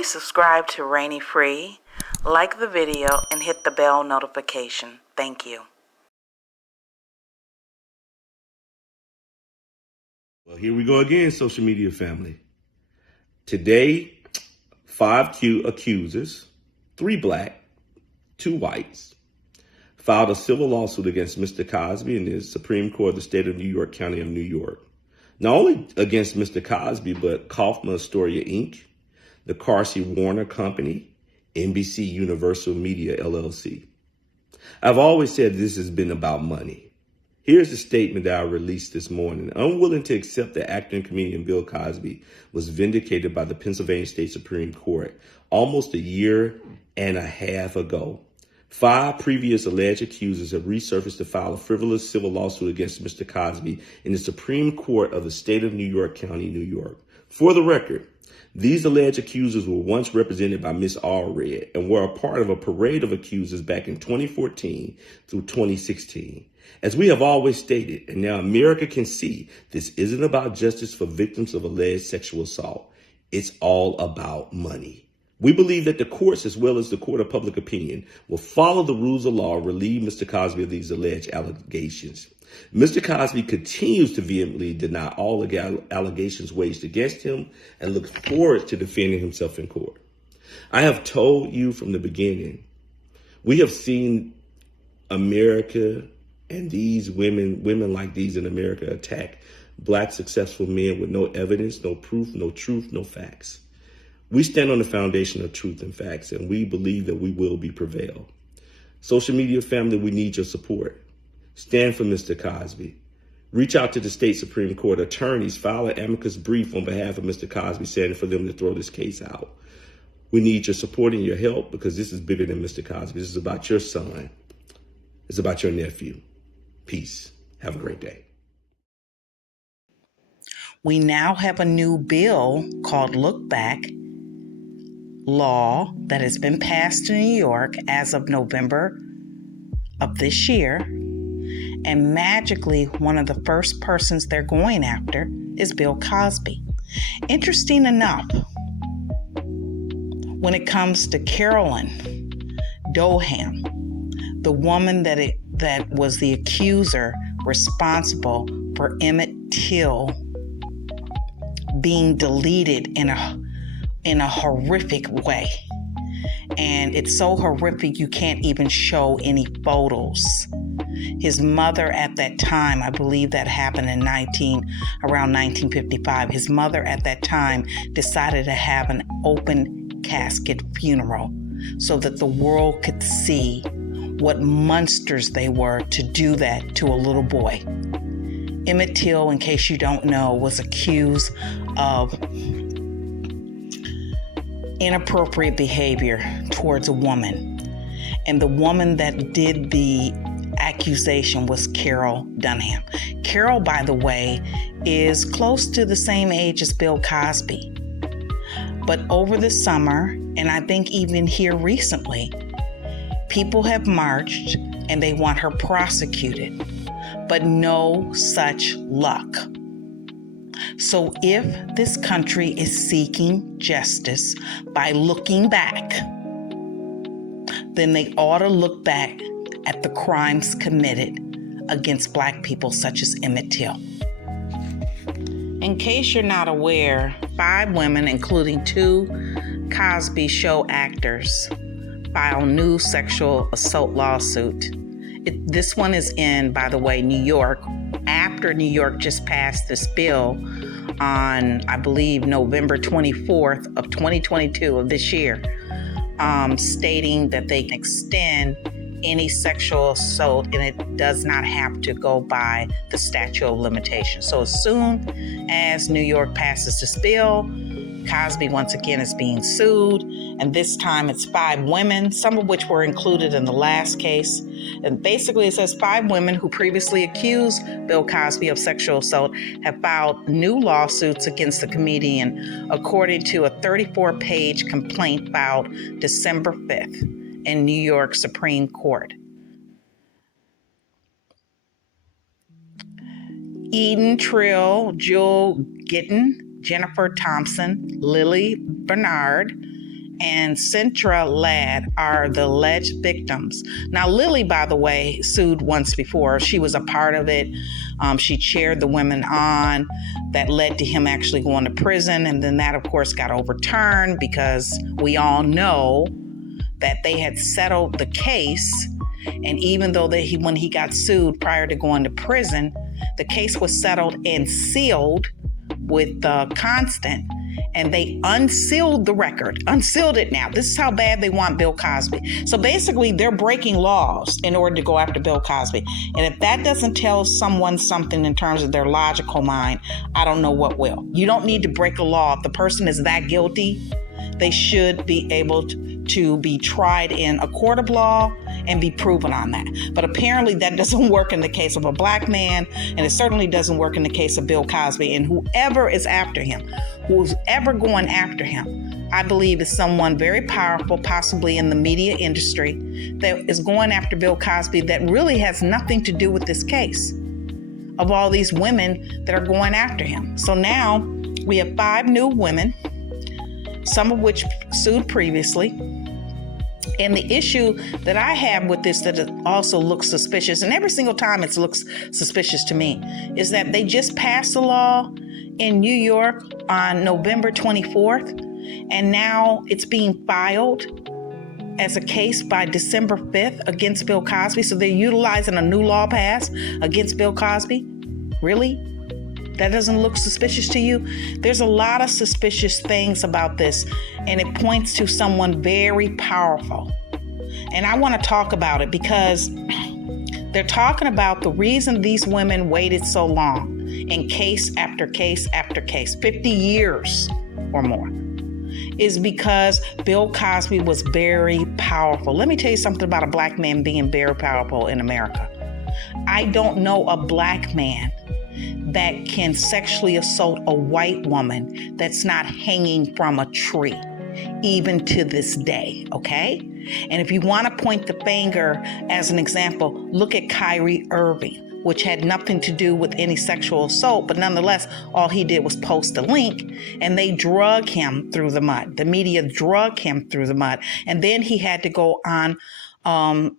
Please subscribe to Rainy Free, like the video, and hit the bell notification. Thank you. Well, here we go again, social media family. Today, 5 accusers, 3 black, 2 whites, filed a civil lawsuit against Mr. Cosby in the Supreme Court of the state of New York, County of New York. Not only against Mr. Cosby, but Kaufman Astoria, Inc., the Carsey Warner Company, NBC Universal Media, LLC. I've always said this has been about money. Here's the statement that I released this morning. Unwilling to accept that actor and comedian Bill Cosby was vindicated by the Pennsylvania State Supreme Court almost a year and a half ago. 5 previous alleged accusers have resurfaced to file a frivolous civil lawsuit against Mr. Cosby in the Supreme Court of the state of New York, County, New York. For the record, these alleged accusers were once represented by Miss Allred and were a part of a parade of accusers back in 2014 through 2016. As we have always stated, and now America can see, this isn't about justice for victims of alleged sexual assault. It's all about money. We believe that the courts, as well as the court of public opinion, will follow the rules of law and relieve Mr. Cosby of these alleged allegations. Mr. Cosby continues to vehemently deny all allegations waged against him and looks forward to defending himself in court. I have told you from the beginning, we have seen America and these women like these in America attack black successful men with no evidence, no proof, no truth, no facts. We stand on the foundation of truth and facts, and we believe that we will be prevailed. Social media family, we need your support. Stand for Mr. Cosby. Reach out to the state Supreme Court attorneys, file an amicus brief on behalf of Mr. Cosby, saying for them to throw this case out. We need your support and your help because this is bigger than Mr. Cosby. This is about your son. It's about your nephew. Peace. Have a great day. We now have a new bill called Lookback law that has been passed in New York as of November of this year. And magically, one of the first persons they're going after is Bill Cosby. Interesting enough, when it comes to Carolyn Bryant, the woman that was the accuser responsible for Emmett Till being deleted in a horrific way. And it's so horrific you can't even show any photos. His mother at that time, I believe that happened in around 1955. His mother at that time decided to have an open casket funeral so that the world could see what monsters they were to do that to a little boy. Emmett Till, in case you don't know, was accused of inappropriate behavior towards a woman. And the woman that did the accusation was Carol Bryant. Carol, by the way, is close to the same age as Bill Cosby. But over the summer, and I think even here recently, people have marched and they want her prosecuted, but no such luck. So if this country is seeking justice by looking back, then they ought to look back at the crimes committed against Black people such as Emmett Till. In case you're not aware, 5 women, including 2 Cosby Show actors, filed new sexual assault lawsuit. This one is in, by the way, New York, after New York just passed this bill on, I believe, November 24th of 2022 of this year, stating that they can extend any sexual assault and it does not have to go by the statute of limitations. So as soon as New York passes this bill, Cosby once again is being sued, and this time it's 5 women, some of which were included in the last case. And basically it says 5 women who previously accused Bill Cosby of sexual assault have filed new lawsuits against the comedian, according to a 34-page complaint filed December 5th in New York Supreme Court. Eden Trill, Jewel Gittin, Jennifer Thompson, Lily Bernard, and Centra Ladd are the alleged victims. Now, Lily, by the way, sued once before. She was a part of it. She cheered the women on. That led to him actually going to prison. And then that, of course, got overturned because we all know that they had settled the case. And even though when he got sued prior to going to prison, the case was settled and sealed with Constant, and they unsealed the record, unsealed it now. This is how bad they want Bill Cosby. So basically, they're breaking laws in order to go after Bill Cosby. And if that doesn't tell someone something in terms of their logical mind, I don't know what will. You don't need to break a law. If the person is that guilty, they should be able to be tried in a court of law and be proven on that. But apparently that doesn't work in the case of a black man, and it certainly doesn't work in the case of Bill Cosby. And whoever is after him, who's ever going after him, I believe is someone very powerful, possibly in the media industry, that is going after Bill Cosby that really has nothing to do with this case of all these women that are going after him. So now we have 5 new women, some of which sued previously. And the issue that I have with this that it also looks suspicious, and every single time it looks suspicious to me, is that they just passed a law in New York on November 24th, and now it's being filed as a case by December 5th against Bill Cosby. So they're utilizing a new law passed against Bill Cosby. Really? That doesn't look suspicious to you? There's a lot of suspicious things about this, and it points to someone very powerful. And I want to talk about it because they're talking about the reason these women waited so long in case after case after case, 50 years or more, is because Bill Cosby was very powerful. Let me tell you something about a black man being very powerful in America. I don't know a black man that can sexually assault a white woman that's not hanging from a tree, even to this day, okay? And if you want to point the finger as an example, look at Kyrie Irving, which had nothing to do with any sexual assault, but nonetheless, all he did was post a link, and they drug him through the mud. The media drug him through the mud, and then he had to go on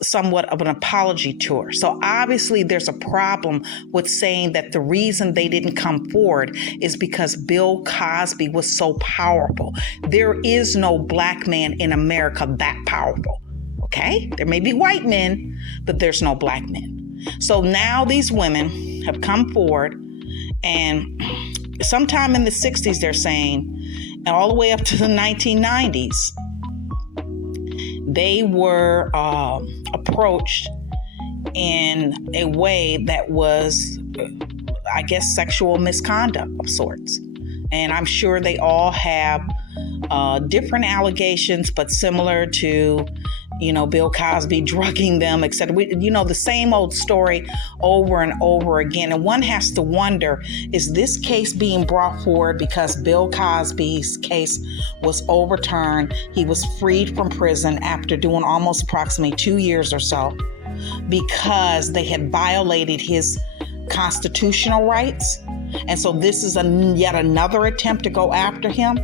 somewhat of an apology tour. So obviously there's a problem with saying that the reason they didn't come forward is because Bill Cosby was so powerful. There is no black man in America that powerful. Okay? There may be white men, but there's no black men. So now these women have come forward, and sometime in the 60s, they're saying, and all the way up to the 1990s, they were approached in a way that was, I guess, sexual misconduct of sorts. And I'm sure they all have different allegations, but similar to, Bill Cosby drugging them, etc. The same old story over and over again. And one has to wonder, is this case being brought forward because Bill Cosby's case was overturned? He was freed from prison after doing almost approximately 2 years or so because they had violated his constitutional rights. And so this is yet another attempt to go after him.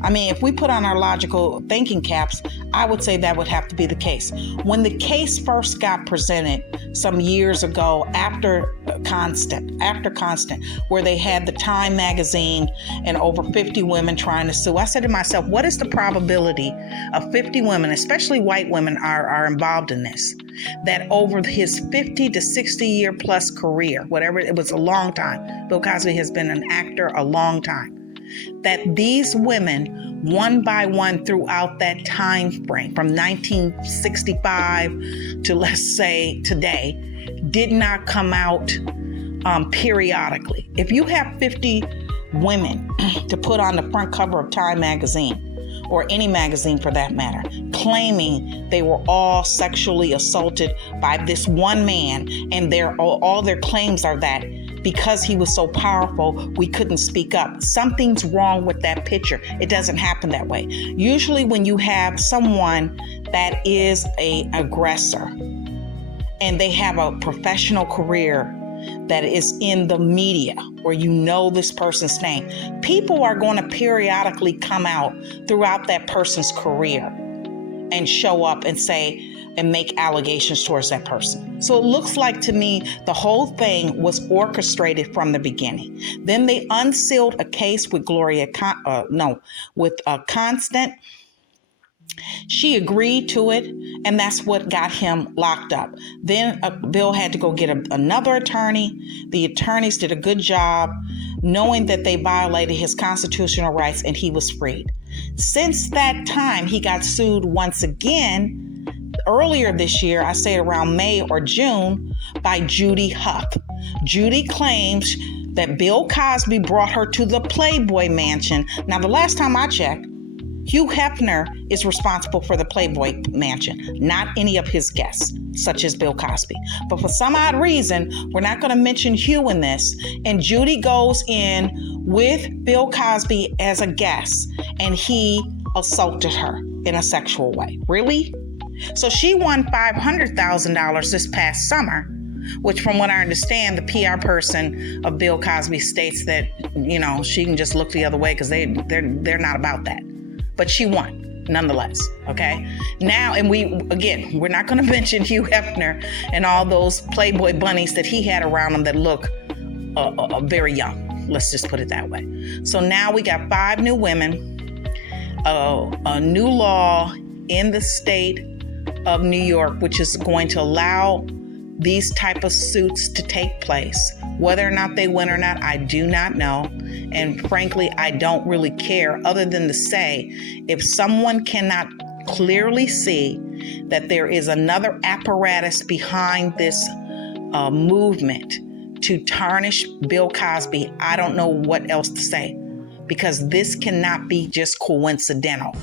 I mean, if we put on our logical thinking caps, I would say that would have to be the case. When the case first got presented some years ago after Constant, where they had the Time magazine and over 50 women trying to sue, I said to myself, what is the probability of 50 women, especially white women, are involved in this? That over his 50 to 60 year plus career, whatever, it was a long time. Bill Cosby has been an actor a long time. That these women, one by one throughout that time frame, from 1965 to, let's say, today, did not come out periodically. If you have 50 women to put on the front cover of Time magazine, or any magazine for that matter, claiming they were all sexually assaulted by this one man, and all their claims are that because he was so powerful, we couldn't speak up. Something's wrong with that picture. It doesn't happen that way. Usually when you have someone that is an aggressor and they have a professional career that is in the media, where you know this person's name, people are going to periodically come out throughout that person's career and show up and say and make allegations towards that person. So it looks like to me the whole thing was orchestrated from the beginning. Then they unsealed a case with Constant. She agreed to it, and that's what got him locked up. Then Bill had to go get another attorney. The attorneys did a good job knowing that they violated his constitutional rights, and he was freed. Since that time, he got sued once again earlier this year, I say around May or June, by Judy Huck. Judy claims that Bill Cosby brought her to the Playboy Mansion. Now, the last time I checked, Hugh Hefner is responsible for the Playboy Mansion, not any of his guests, such as Bill Cosby. But for some odd reason, we're not going to mention Hugh in this. And Judy goes in with Bill Cosby as a guest, and he assaulted her in a sexual way. Really? So she won $500,000 this past summer, which from what I understand, the PR person of Bill Cosby states that, she can just look the other way because they're not about that. But she won nonetheless. Okay. Now, and we're not going to mention Hugh Hefner and all those Playboy bunnies that he had around him that look very young. Let's just put it that way. So now we got 5 new women, a new law in the state of New York, which is going to allow these type of suits to take place. Whether or not they win or not, I do not know. And frankly, I don't really care, other than to say, if someone cannot clearly see that there is another apparatus behind this movement to tarnish Bill Cosby, I don't know what else to say, because this cannot be just coincidental.